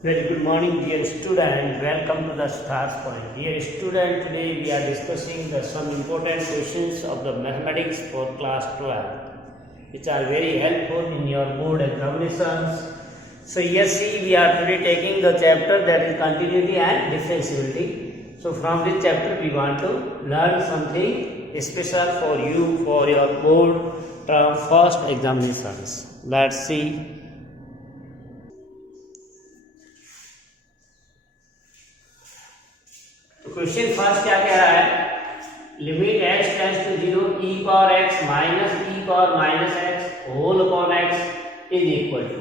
Very good morning, dear student. Welcome to the Stars Point. Dear student, today we are discussing some important questions of the mathematics for class 12, which are very helpful in your board examinations. So yes, see, we are today taking the chapter that is continuity and differentiability. So from this chapter, we want to learn something special for you for your board term first examinations. Let's see. Question first क्या कह रहा है, limit x tends to 0 e power x minus e power minus x whole upon x is equal to.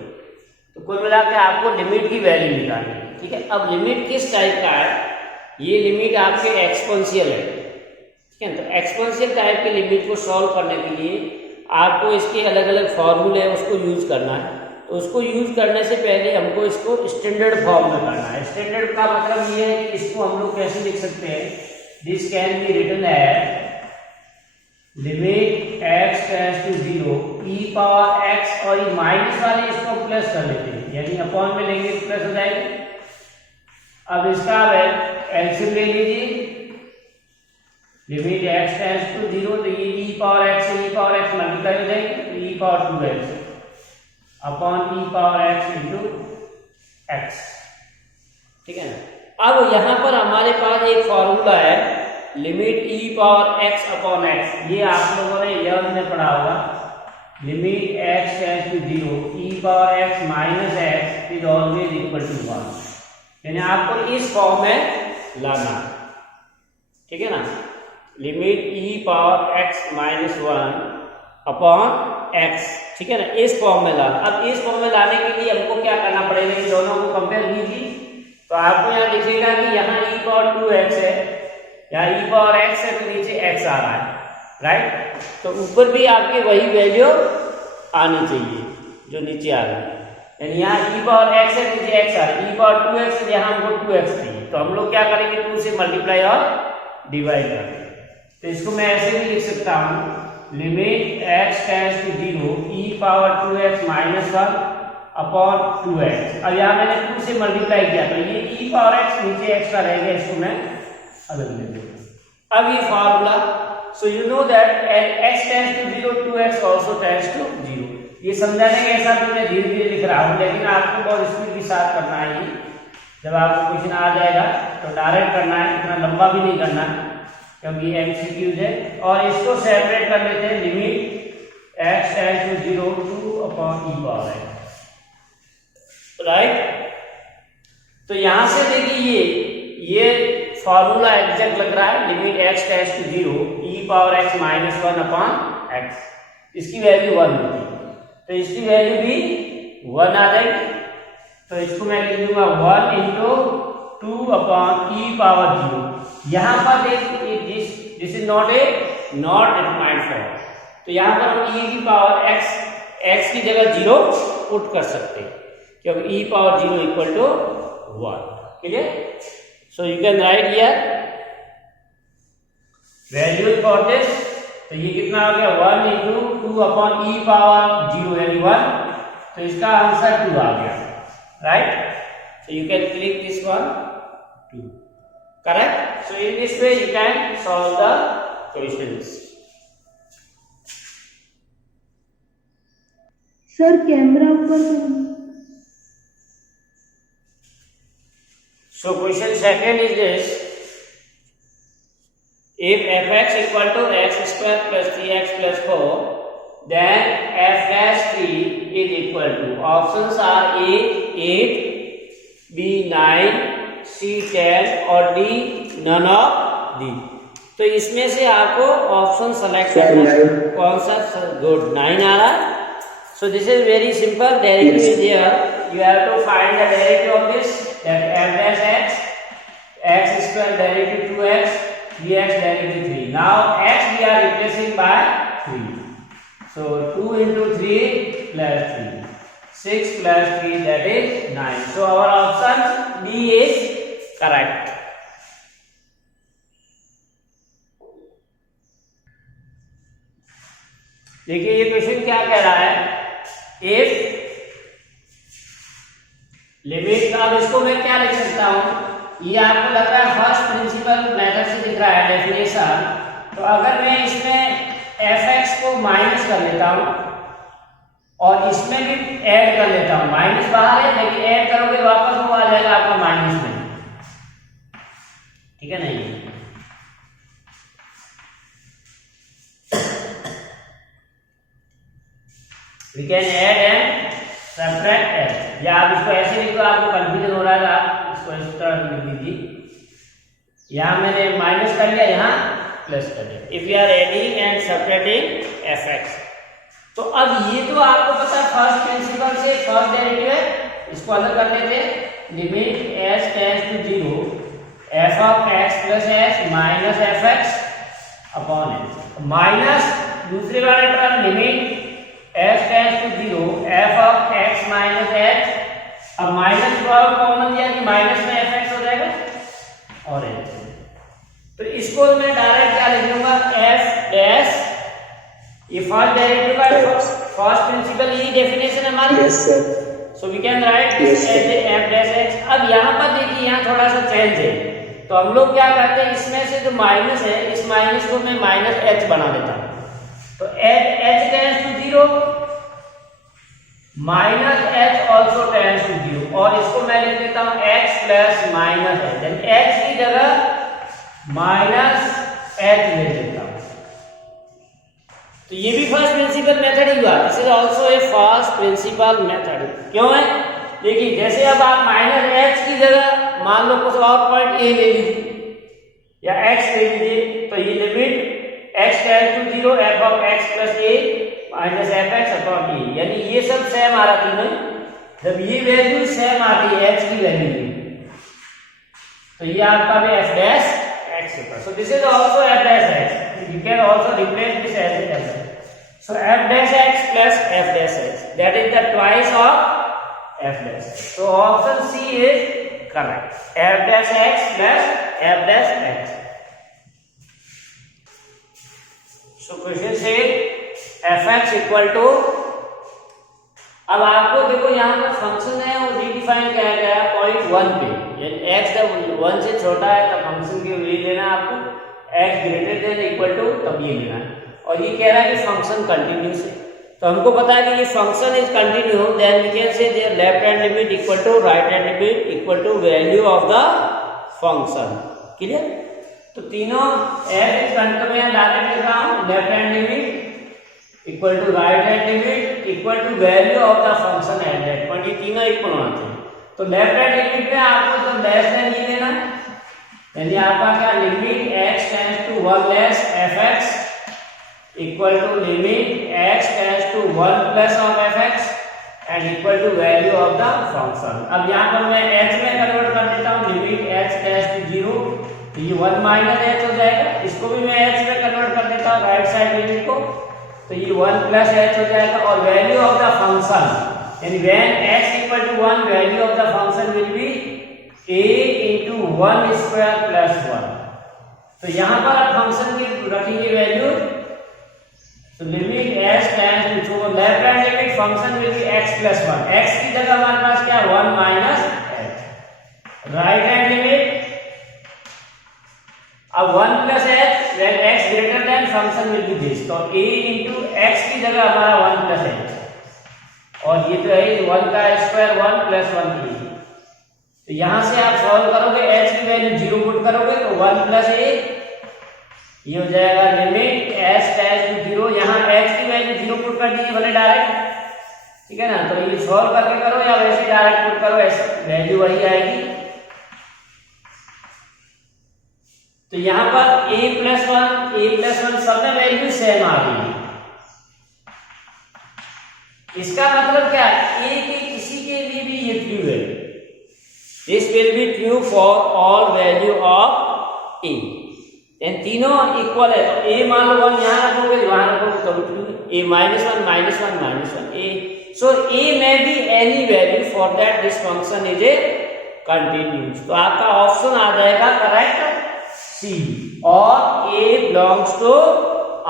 तो कुल मिला के आपको limit की वैल्यू निकालनी है। ठीक है, अब लिमिट किस टाइप का है, ये लिमिट आपके एक्सपोनेंशियल है। ठीक है, तो एक्सपोनेंशियल टाइप के लिमिट को सॉल्व करने के लिए आपको इसके अलग अलग फॉर्मूले है उसको यूज करना है। तो उसको यूज करने से पहले हमको इसको स्टैंडर्ड फॉर्म में करना है। स्टैंडर्ड का मतलब ये है कि इसको हम लोग कैसे लिख सकते हैं, this can be written as limit x tends to 0 e power x, और ये माइनस वाले इसको प्लस कर लेते हैं, यानी अपॉन में लेंगे तो प्लस हो जाएगी। अब इसका एलसीएम ले लीजिए, लिमिट x टेंड्स टू 0, तो ये e पावर x से e पावर x मल्टीप्लाई हो जाएगी, तो e power 2x upon e power x into x। ठीक है ना। अब यहां पर हमारे पास एक फॉर्मूला है limit e power x upon x, ये आप लोगों ने यह में पढ़ा होगा। Limit x tends to 0 e power x minus x is always equal to 1, यानी आपको इस फॉर्म में लाना। ठीक है ना, limit e power x minus 1 upon x, ठीक है ना, इस फॉर्म में लाना। अब इस फॉर्म में लाने के लिए हमको क्या करना पड़ेगा, इन दोनों को कंपेयर कीजिए। तो आपको यहाँ दिखेगा कि यहाँ e पावर 2x है, यहाँ e पावर x है, तो नीचे x आ रहा है, राइट। तो ऊपर भी आपके वही वैल्यू आनी चाहिए जो नीचे आ रही है, यानी यहाँ e पावर x है, नीचे x आ रहा है। e पावर 2x है, यहाँ हमको 2x चाहिए, तो हम लोग क्या करेंगे, 2 से मल्टीप्लाई और डिवाइड करेंगे। तो इसको मैं ऐसे भी लिख सकता हूँ, limit x tends to 0 e power 2x minus 1 upon 2x। अब यहाँ मैंने 2 से मल्टीप्लाई किया, तो ये e पावर x नीचे एक्स्ट्रा रह गया, इसको मैं अलग ले लूंगा। अब ये formula, so you know that x tends to 0 2x also tends to 0। ये समझाने के ऐसा तो मैं धीरे धीरे लिख रहा हूँ, लेकिन आपको बहुत स्पीड के साथ करना है। ये जब आपको क्वेश्चन आ जाएगा तो डायरेक्ट करना है, इतना लंबा भी नहीं करना क्योंकि एमसीक्यूज है। और इसको सेपरेट कर लेते हैं, limit x tends to 0 2 upon e power x, right. तो यहां से देखिए ये फॉर्मूला एग्जैक्ट लग रहा है, limit x tends to 0 e power x minus 1 upon x, इसकी वैल्यू 1 होती है, तो इसकी वैल्यू भी 1 आ जाएगी। तो इसको मैं लिख दूंगा 1 इंटू 2 अपॉन e पावर 0। यहां पर this is not determined form, तो यहां पर हम e की पावर x की जगह 0 पुट कर सकते हैं, क्योंकि e power 0 equal to 1। Clear? So you can write here value for this. तो ये कितना हो गया, 1 इंटू 2 अपॉन e पावर 0 यानी 1, तो इसका आंसर 2 आ गया, right. So you can click this one 2, correct? So in this way you can solve the questions. Sir camera ऊपर करो। So question second is this, if fx equal to x square plus 3x plus 4, then f dash 3 is equal to, options are A 8, B 9, C 10 और D none of D। तो इसमें से आपको option select करना है, कौन सा। Good, 9 आ रहा है। So this is very simple, derivative is here, you have to find the derivative of this, that f dash x, x square derivative 2x, dx derivative 3। Now x we are replacing by 3, so 2 into 3 plus 3, 6 plus 3 that is 9. So our option D is correct. देखिए ये question क्या कह रहा है, if limit, अब इसको मैं क्या लिख सकता हूँ, ये आपको लग रहा है फर्स्ट प्रिंसिपल मेथड से दिख रहा है डेफिनेशन, तो अगर मैं इसमें fx को माइनस कर लेता हूँ और इसमें भी ऐड कर लेता हूँ, माइनस बाहर है लेकिन ऐड करोगे वापस वो आ जाएगा आपका माइनस में, ठीक है नहीं। We can add and subtract f, या आप इसको ऐसे लिखो, आपको कंफ्यूजन हो रहा है तो आप इसको इस तरह लिख दीजिए, यहाँ मैंने माइनस कर लिया, यहाँ प्लस कर लिया। If you are adding and subtracting fx, तो अब ये तो आपको पता है फर्स्ट प्रिंसिपल से फर्स्ट डेरिवेटिव है, इसको अलग कर लेते हैं। Limit h tends to 0 f of x plus h minus fx upon h, minus दूसरे वाले term limit h tends to 0 f of x minus h, अब माइनस कॉमन दिया कि माइनस में fx हो जाएगा और h, तो इसको मैं डायरेक्ट क्या लिख दूंगा, f डैश, ये फर्स्ट डेरिवेटिव का फर्स्ट प्रिंसिपल, ये डेफिनेशन है हमारी, yes sir, so we can write this as f dash h। अब यहाँ पर देखिए, यहाँ थोड़ा सा चेंज है, तो हम लोग क्या करते हैं, इसमें से जो माइनस है, इस माइनस को मैं माइनस h बना देता हूँ, तो h tends to 0 minus h also tends to 0, और इसको मैं लिख देता हूँ x plus minus h, then h की जगह माइनस h ले लेता हूँ, तो ये भी फर्स्ट प्रिंसिपल मेथड ही हुआ, this is also a first principle method. क्यों है, देखिए जैसे अब आप माइनस h की जगह मान लो कुछ और पॉइंट a ले लीजिए या x ले लीजिए, तो ये limit x tends to 0 f of x plus a minus fx upon a, यानी ये सब सेम आ रहा थी ना, जब ये वैल्यू सेम आती है h की वैल्यू में, तो ये आपका भी f डैश x होगा, so this is also f dash x, you can also replace this as f dash, so f dash x plus f dash x, that is the twice of f dash, so option C is correct, f dash x plus f dash x। So question says fx equal to, अब आपको देखो यहाँ पर function है वो redefine किया गया है पॉइंट 1 पे, यानी x जब 1 से छोटा है तब फंक्शन की वैल्यू लेना है आपको, x greater than equal to तब ये लेना है, और ये कह रहा है कि फंक्शन कंटिन्यूअस है, तो हमको पता है कि ये function is continue, then we can say there left hand limit equal to right hand limit equal to value of the function, clear. तो तीनों f इज कंटिन्यू, मैं डायरेक्ट लिख रहा हूँ, left hand limit equal to right hand limit equal to value of the function at that point, ये तीनों equal होना चाहिए, तो लेफ्ट हैंड लिमिट में आपको तो लेस देन ये लेना है, यानी आपका क्या, limit x tends to 1 less fx equal to limit x tends to 1 plus of fx and equal to value of the function. अब यहाँ पर मैं h में कन्वर्ट कर देता हूँ, लिमिट h टेंड्स टू 0, तो ये 1 माइनस h हो जाएगा, इसको भी मैं h में कन्वर्ट कर देता हूँ राइट साइड लिमिट को, तो ये 1 प्लस h हो जाएगा, और वैल्यू ऑफ द फंक्शन, यानी when x equal to 1 value of the function will be a into 1 square plus 1, तो यहाँ पर आप फंक्शन की रखेंगे वैल्यू, तो limit h tends to, left hand limit function will be x plus 1, x की जगह हमारे पास क्या 1 minus h, right hand limit अब 1 plus h when x greater than function will be this, तो a into x की जगह हमारा 1 प्लस h, और ये तो है 1 का स्क्वायर 1 प्लस 1 की, तो यहाँ से आप सॉल्व करोगे h की वैल्यू 0 पुट करोगे तो 1 प्लस a, ये हो जाएगा लिमिट h टेंड्स टू 0, यहाँ h की वैल्यू 0 पुट कर दीजिए भले डायरेक्ट, ठीक है ना, तो ये सॉल्व करके करो या वैसे डायरेक्ट पुट करो, वैल्यू वही आएगी, तो यहाँ पर a प्लस 1 सब में वैल्यू सेम आ गई है, इसका मतलब क्या है, a के किसी के लिए भी ये ट्रू है, this will be true for all value of a, and तीनों इक्वल है, तो a मान लो 1 यहाँ रखोगे वहां रखोगे तो ट्रू है, a -1 -1 -1 a, so a may be any value for that this function is a continuous, तो आपका ऑप्शन आ जाएगा करेक्ट C, और A belongs to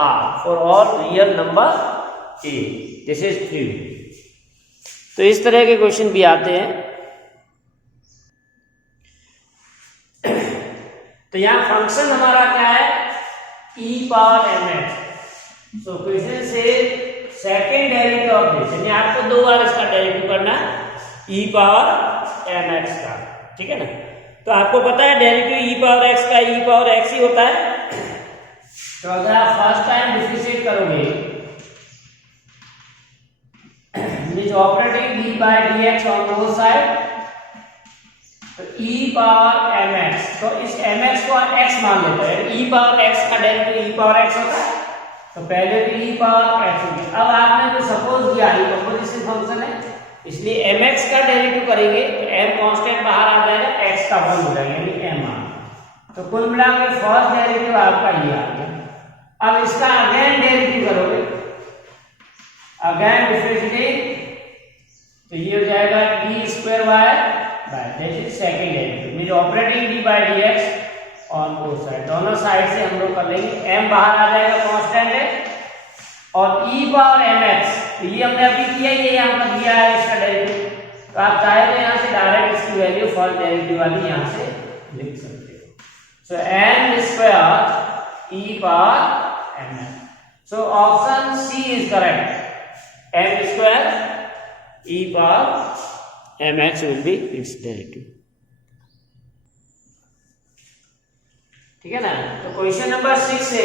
R for all real number A, this is true। तो इस तरह के question भी आते हैं। तो यहाँ फंक्शन हमारा क्या है, e power mx। So question से सेकेंड डेरिवेटिव ऑफ दिस, यानी आपको 2 बार इसका डेरिवेटिव करना है e पावर mx का, ठीक है ना। तो आपको पता है डेरिवेटिव e पावर x का e पावर x ही होता है। तो अगर आप फर्स्ट टाइम डिफरेंशिएट करोगे means operating d by dx on both side, तो e पावर mx, तो इस mx को x मान लेते हैं, e पावर x का डेरिवेटिव e पावर x होता है, तो पहले तो e पावर x होगी। अब आपने जो सपोज किया ये कंपोजिशन फंक्शन है, इसलिए mx का डेरिवेटिव करेंगे तो m कांस्टेंट बाहर आ जाएगा, x का 1 हो जाएगा यानी m आ। तो कुल मिलाकर फर्स्ट डेरिवेटिव आपका ये आ गया। अब इसका अगेन डेरिवेटिव करोगे, अगेन डिफरेंशिएटिंग, तो ये हो जाएगा d square y by that is second derivative means operating d by dx on both side, दोनों साइड से हम लोग कर लेंगे, m बाहर आ जाएगा कांस्टेंट है, और e पावर mx, तो ये हमने अभी किया, ये यहाँ पर दिया है इसका डेरिवेटिव, तो आप चाहे तो यहाँ से डायरेक्ट इसकी वैल्यू फर्स्ट डेरिवेटिव वाली यहाँ से लिख सकते हो। So m square e power mx, so option C is correct, m square e power mx will be its derivative, ठीक है ना। तो क्वेश्चन नंबर 6 से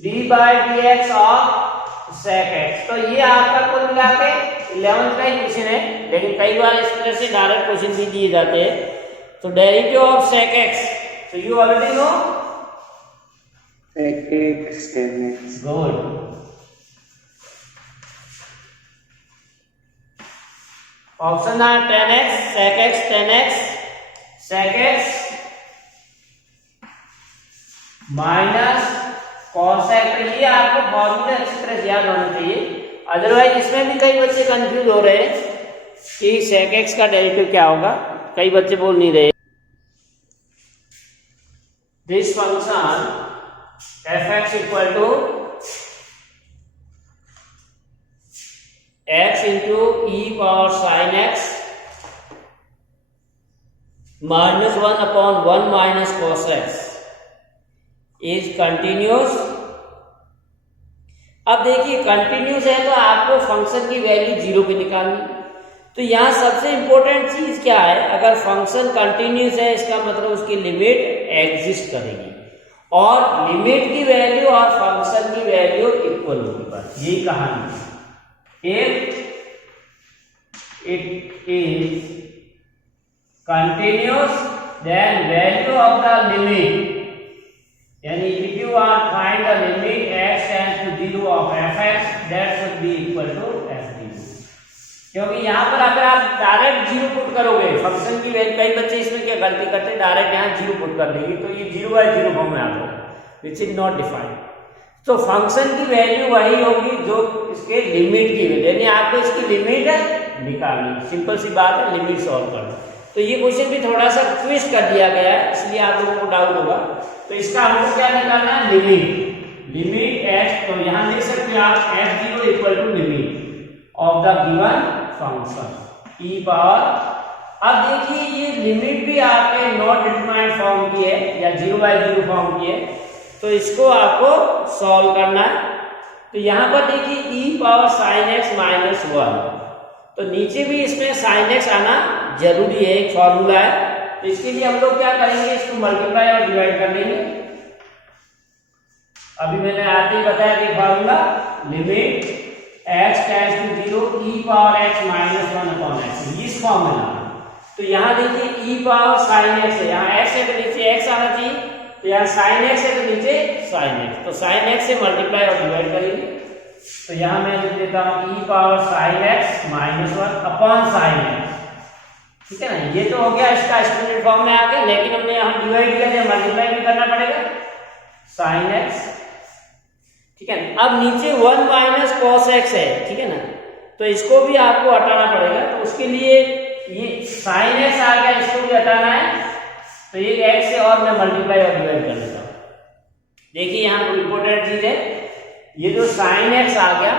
d by dx of sec x, तो ये आपका कुल मिला के 11th का ही क्वेश्चन है, लेकिन कई बार इस तरह से डायरेक्ट क्वेश्चन भी दिए जाते हैं। तो derivative of sec x, so you already know sec x tan x, good। Option है tan x, sec x, tan x, sec x minus cos x, तो ये आपको फॉर्मूले अच्छी तरह से याद होना चाहिए, अदरवाइज इसमें भी कई बच्चे कंफ्यूज हो रहे हैं कि sec x का डेरिवेटिव क्या होगा, कई बच्चे बोल नहीं रहे। This function f(x) equal to x into e power sine x minus 1/1 minus cos x is continuous. अब देखिए कंटिन्यूस है तो आपको फंक्शन की वैल्यू 0 पे निकालनी, तो यहाँ सबसे इंपॉर्टेंट चीज क्या है, अगर फंक्शन कंटिन्यूस है इसका मतलब उसकी लिमिट एग्जिस्ट करेगी, और लिमिट की वैल्यू और फंक्शन की वैल्यू इक्वल होगी, बस यही कहानी है। If it is continuous, then value of the limit, यानी if you want to find the limit x tends to 0 of f(x), that should be equal to f (0), क्योंकि यहाँ पर अगर आप डायरेक्ट 0 पुट करोगे फंक्शन की वैल्यू, कई बच्चे इसमें क्या गलती करते हैं डायरेक्ट यहाँ 0 पुट कर देंगे, तो ये 0/0 फॉर्म में आ जाएगा, विच इज नॉट डिफाइंड। तो फंक्शन की वैल्यू वही होगी जो इसके लिमिट की वैल्यू, यानी आपको इसकी लिमिट निकालनी, सिंपल सी बात है, लिमिट सॉल्व करना। तो ये क्वेश्चन भी थोड़ा सा ट्विस्ट कर दिया गया है, इसलिए आप लोगों को डाउट होगा। तो इसका हमको क्या निकालना है, लिमिट x, तो यहाँ देख सकते हैं आप f(0) equal to limit of the given function e power. अब देखिए ये लिमिट भी आपके नॉट डिटरमाइंड फॉर्म की है या 0/0 फॉर्म की है, तो इसको आपको सॉल्व करना है। तो यहाँ पर देखिए e power sine x minus 1, तो नीचे भी इसमें साइन x आना जरूरी है, एक फॉर्मूला है, तो इसके लिए हम लोग क्या करेंगे, इसको मल्टीप्लाई और डिवाइड कर लेंगे। अभी मैंने आते ही बताया कि formula limit x tends to 0 e power x minus 1/x, इस फॉर्म में लाना। तो यहाँ देखिए e पावर साइन x है, यहाँ x है तो नीचे x आना चाहिए, तो यहाँ साइन x है तो नीचे साइन x, तो साइन x से मल्टीप्लाई और डिवाइड करेंगे। तो यहाँ मैं लिख देता हूँ e power sine x minus 1/sin x, ठीक है ना। ये तो हो गया इसका स्टैंडर्ड फॉर्म में आ गया, लेकिन हमने यहाँ डिवाइड किया है, मल्टीप्लाई भी करना पड़ेगा साइन x, ठीक है ना। अब नीचे 1 माइनस cos x है, ठीक है ना, तो इसको भी आपको हटाना पड़ेगा, तो उसके लिए ये साइन x आ गया, इसको भी हटाना है, तो एक x से और मैं मल्टीप्लाई और डिवाइड कर देता हूँ। देखिए यहाँ कोई इंपॉर्टेंट चीज है, ये जो साइन x आ गया,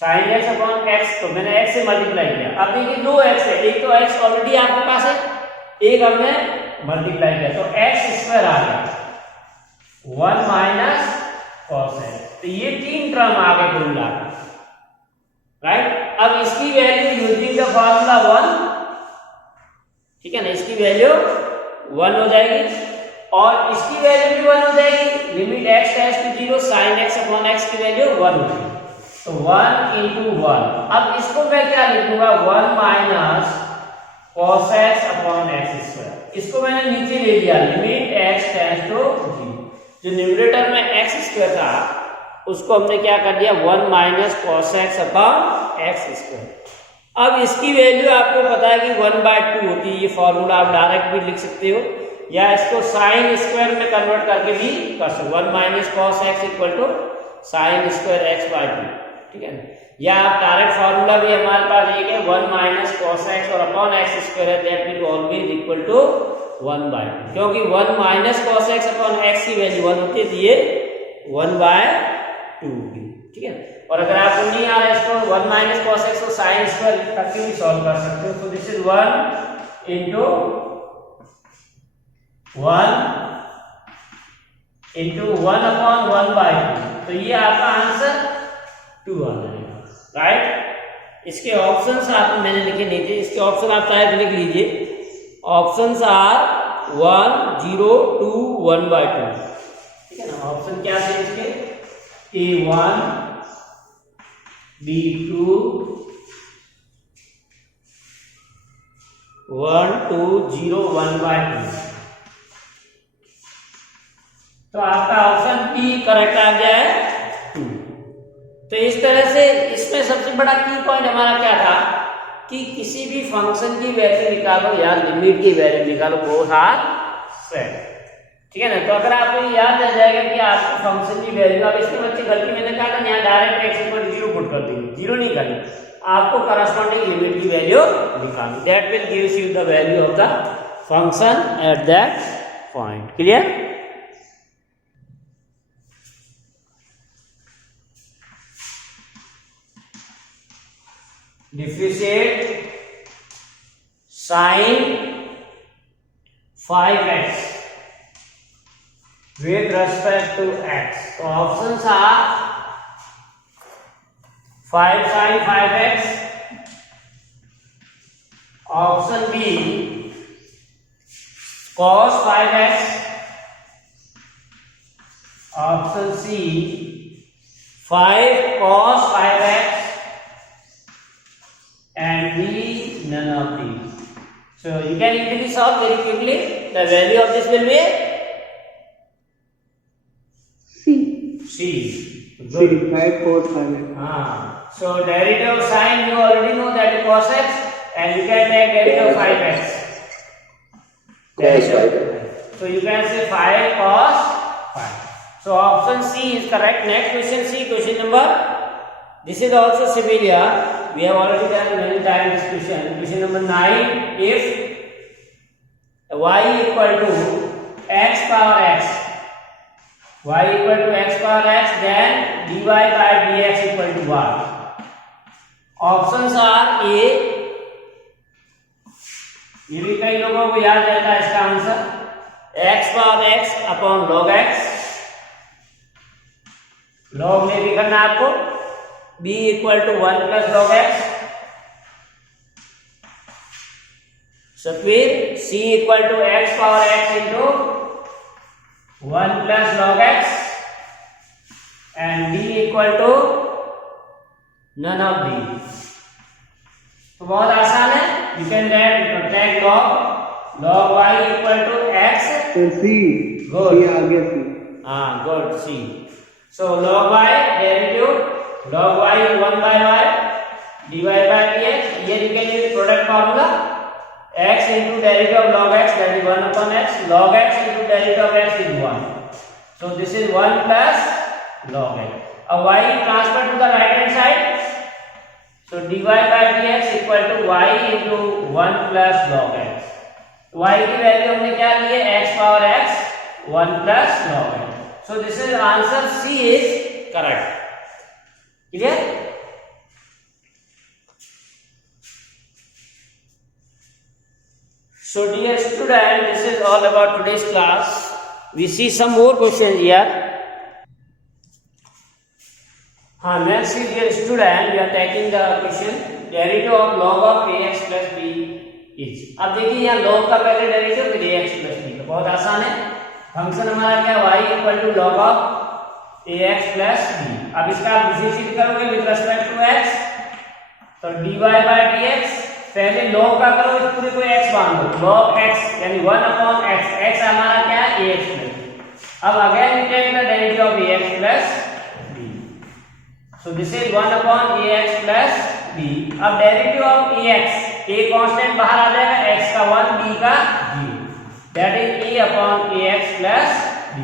साइन x अपॉन x, तो मैंने x से मल्टीप्लाई किया। अब देखिए 2x है, एक तो x ऑलरेडी आपके पास है, एक हमने मल्टीप्लाई किया तो एक्स स्क्वायर आ गया 1 माइनस cos x। तो ये 3 टर्म आ गए कुल मिलाकर, राइट। अब इसकी वैल्यू यूजिंग द फार्मूला 1, ठीक है ना, इसकी वैल्यू 1 हो जाएगी और इसकी वैल्यू भी 1 हो जाएगी। Limit x tends to 0 sin x upon x की वैल्यू 1 होगी, तो 1 into 1। अब इसको मैं क्या लिखूंगा 1 minus cos x upon x square. इसको मैंने नीचे ले लिया, लिमिट x टेंड्स टू 0। जो न्यूमरेटर में x स्क्वायर था उसको हमने क्या कर दिया 1 minus cos x upon x square. अब इसकी वैल्यू आपको पता है कि 1/2 होती है। ये फॉर्मूला आप डायरेक्ट भी लिख सकते हो या इसको साइन स्क्वायर में कन्वर्ट करके भी कर सकते हो। 1 minus cos x equal to sine square x/2, ठीक है ना। या आप डायरेक्ट फॉर्मूला भी हमारे पास एक है 1 माइनस cos x और अपॉन x स्क्वायर है, that will always equal to 1/2, क्योंकि 1 minus cos x upon x की वैल्यू 1 होती है तो ये 1/2 की, ठीक है। और अगर आपको नहीं आ रहा है इसको 1 माइनस cos x को साइन स्क्वायर करके भी सॉल्व कर सकते हो। तो दिस इज 1 into 1 अपॉन 1/2, तो ये आपका आंसर 2 आ जाएगा, राइट। इसके ऑप्शंस आप मैंने लिखे नहीं थे, इसके ऑप्शन आप चाहे तो लिख लीजिए। ऑप्शंस आर 1, 0, 2, 1/2, ठीक है ना। ऑप्शन क्या है इसके A1, B2, 1, 2, 0, 1/2। तो आपका ऑप्शन बी करेक्ट आ गया है 2। तो इस तरह से इसमें सबसे बड़ा की पॉइंट हमारा क्या था कि किसी भी फंक्शन की वैल्यू निकालो या लिमिट की वैल्यू निकालो, बोथ आर सेम, ठीक है ना। तो अगर आपको याद रह जाएगा कि आपके फंक्शन की वैल्यू, अब इसमें बच्चे गलती मैंने कहा था यहाँ direct x equal to 0 put कर देंगे, 0 नहीं करनी, आपको करस्पॉन्डिंग लिमिट की वैल्यू निकालनी, that will gives you the value of the function at that point. Clear? Differentiate sin 5x with respect to x। तो options are 5 sin 5x, option B cos 5x, option C 5 cos 5x, and D none of these. So you can easily solve very quickly. The value of this will be C. C. C, 5 cos 5x. So derivative of sine you already know that is cos x, and you can take derivative of 5x. Cos 5x. So you can say 5 cos 5. So option C is correct. Next question C, question number. This is also similar. We have already done many times this question. Question number 9. If y equal to x power x, y equal to x power x, then dy by dx equal to what? Options are A. ये भी कई लोगों को याद रहता है इसका answer x power x upon log x, log में भी करना आपको। b equal to 1 plus log x, so फिर c equal to x power x into 1 plus log x and d equal to none of the. तो बहुत आसान है, you can take log y equal to x। तो C, Good. C आ गया C। Good, c। So log y derivative log y 1 by y dy by dx। Here you can use product formula, x into derivative of log x, that is 1 upon x, log x into derivative of x is 1, so this is 1 plus log x। अब y transfer to the right hand side, so dy by dx equal to y into 1 plus log x। y की value हमने क्या ली है x power x 1 plus log x, so this is answer C is correct। Clear? So dear student, this is all about today's class. We see some more questions here. Next is, dear student, we are taking the question derivative of log of ax plus b is. अब देखिए यहाँ log का पहले derivative फिर ax plus b का, बहुत आसान है। फंक्शन हमारा क्या y equal to log of ax plus b। अब इसका आप डिफरेंशिएट करोगे विद रिस्पेक्ट टू x, तो dy by dx पहले log का करो, इस पूरे को x मान दो, log x यानी 1 upon x, x हमारा क्या है ax plus। अब again we take the derivative of ax plus b, so this is 1 upon ax plus b। अब derivative of ax, a constant बाहर आ जाएगा, x का 1 b का 0, that is a upon ax plus b।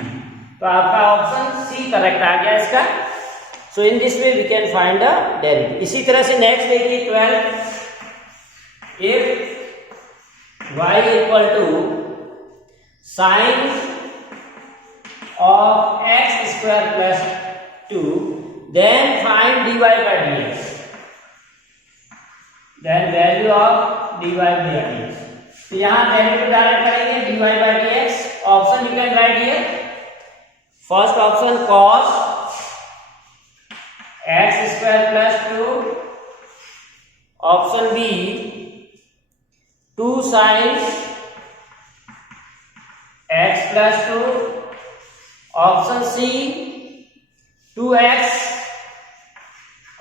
तो आपका option C correct आ गया इसका। So in this way we can find the derivative. इसी तरह से नेक्स्ट देखिए 12, if y equal to sin of x square plus 2, then find dy by dx, then value of dy by dx। तो यहाँ derivative direct करेंगे dy by dx। Option you can write here, first option cos x square plus 2, option B 2 sin x plus 2, option C 2x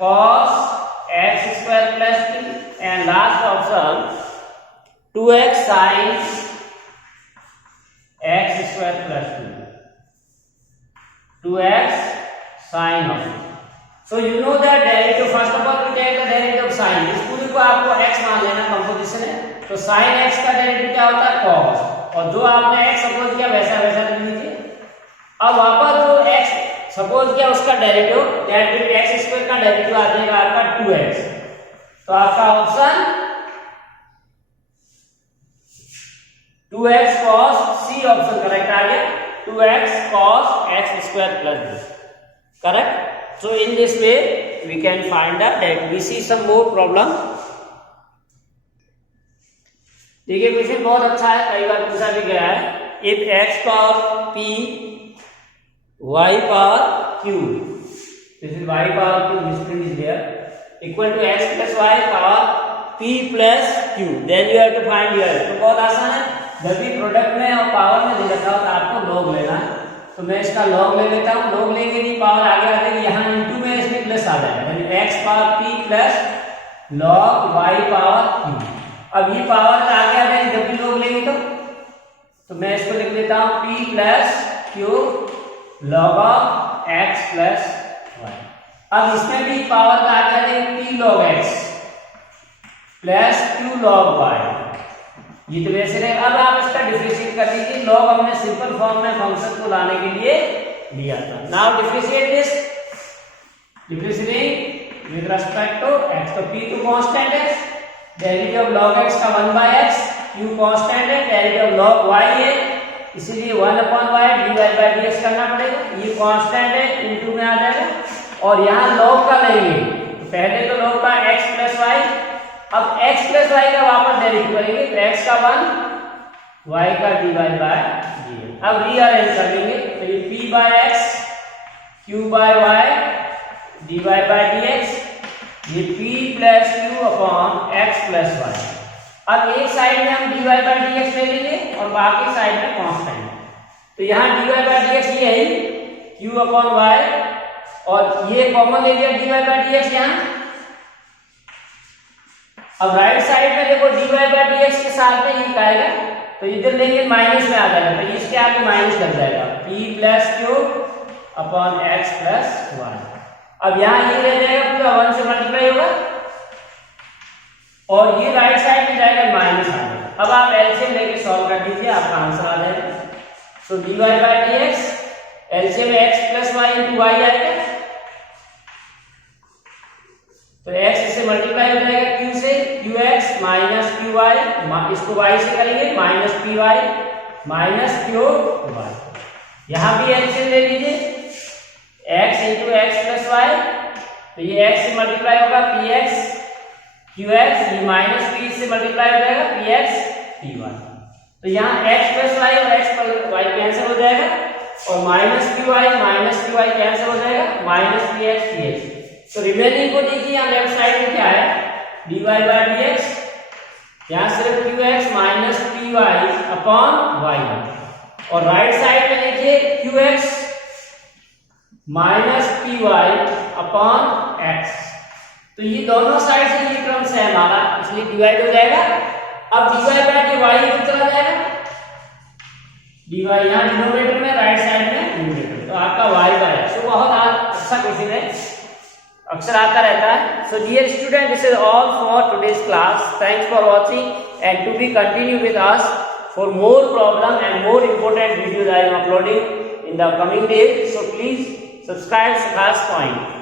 cos x square plus 2, and last option 2x sin x square plus 2, 2x sin of it। So you know that derivative, first of all we take the derivative of sin, इस पूरी को आपको x मान लेना, composition है, तो sin x का derivative क्या होता है cos, और जो आपने x सपोज किया वैसा वैसा लिख लीजिए। अब वापस जो x सपोज किया उसका derivative, that will x square का डेरिवेटिव आ जाएगा आपका 2x। तो आपका option 2x cos, C option correct आ गया, 2x cos x square plus b, correct. So in this way we can find out that we see some more problem। देखिए question बहुत अच्छा है, कई बार पूछा भी गया है। if x power p y power q, this is y power q, this thing is there, equal to x plus y power p plus q, then you have to find here। तो बहुत आसान है, जब भी product में और power में दे रखा हो तो आपको लॉग लेना है। तो मैं इसका लॉग ले लेता हूँ, लॉग लेंगे नहीं पावर आगे आ जाएगी, यहाँ इनटू में इसमें प्लस आ जाएगा, यानी x power p plus log y power q। अब ये पावर आगे आ जाएगी जब भी लॉग लेंगे तो मैं इसको लिख लेता हूँ p plus q log of x plus y। अब इसमें भी पावर आगे आ जाएगी p log x plus q log y, ये तो वैसे रहे। अब आप इसका डिफरेंशिएट कर लीजिए, लॉग हमने सिंपल फॉर्म में फंक्शन को लाने के लिए लिया था। Now differentiate this, differentiating with respect to x, तो p तो कांस्टेंट है, डेरिवेटिव ऑफ log x का 1/x, q कांस्टेंट है, डेरिवेटिव ऑफ log y है, इसीलिए 1/y dy by dx करना पड़ेगा, ये कांस्टेंट है, इनटू में आ जाएगा। और यहाँ log का लेंगे, पहले तो log का x plus y, अब x plus y का वापस डेरिवेटिव करेंगे, तो x का 1, y का dy by dx। अब रीअरेंज कर लेंगे, तो ये p by x, q by y, dy by dx, ये p plus q upon x plus y। अब एक साइड में हम dy by dx ले लेंगे और बाकी साइड में कांस्टेंट, तो यहाँ dy by dx ये है q upon y, और ये कॉमन ले लिया dy by dx यहाँ। अब राइट साइड में देखो dy by dx के साथ में ये आएगा, तो इधर लेंगे माइनस में आ जाएगा, तो इसके आगे माइनस लग जाएगा, p plus q upon x plus y। अब यहाँ ये रह जाएगा पूरा 1 से मल्टीप्लाई होगा, और ये राइट साइड में जाएगा माइनस आ जाएगा। अब आप एलसीएम लेके सॉल्व कर दीजिए, आपका आंसर आ जाएगा। सो dy by dx, एलसीएम में x plus y into y आएगा, तो x से मल्टीप्लाई हो जाएगा q से, qx माइनस qy, इसको y से करेंगे माइनस py माइनस qy। यहाँ भी एलसीएम ले लीजिए, x into x plus y, तो ये x से मल्टीप्लाई होगा px qx, ये माइनस p से मल्टीप्लाई हो जाएगा px py। तो यहाँ x प्लस वाई और x प्लस वाई कैंसिल हो जाएगा और माइनस पी वाई कैंसिल हो जाएगा, minus p x d x. तो रिमेनिंग को देखिए यहाँ लेफ्ट साइड में क्या है, d y by d x, यहाँ सिर्फ q x minus p y upon y, और राइट साइड में देखिए q x minus p y upon x. तो ये दोनों साइड से ये क्रम से है हमारा, इसलिए डिवाइड हो जाएगा। अब d y by d y भी चला जाएगा, डी वाई यहाँ डिनोमिनेटर में, राइट साइड में न्यूमरेटर, तो आपका वाई बाय एक्स। तो बहुत अच्छा क्वेश्चन है, अक्सर आता रहता है। So dear student, this is all for today's class. Thanks for watching and to be continue with us for more problem and more important videos I am uploading in the coming days. So please subscribe Sukhas Point.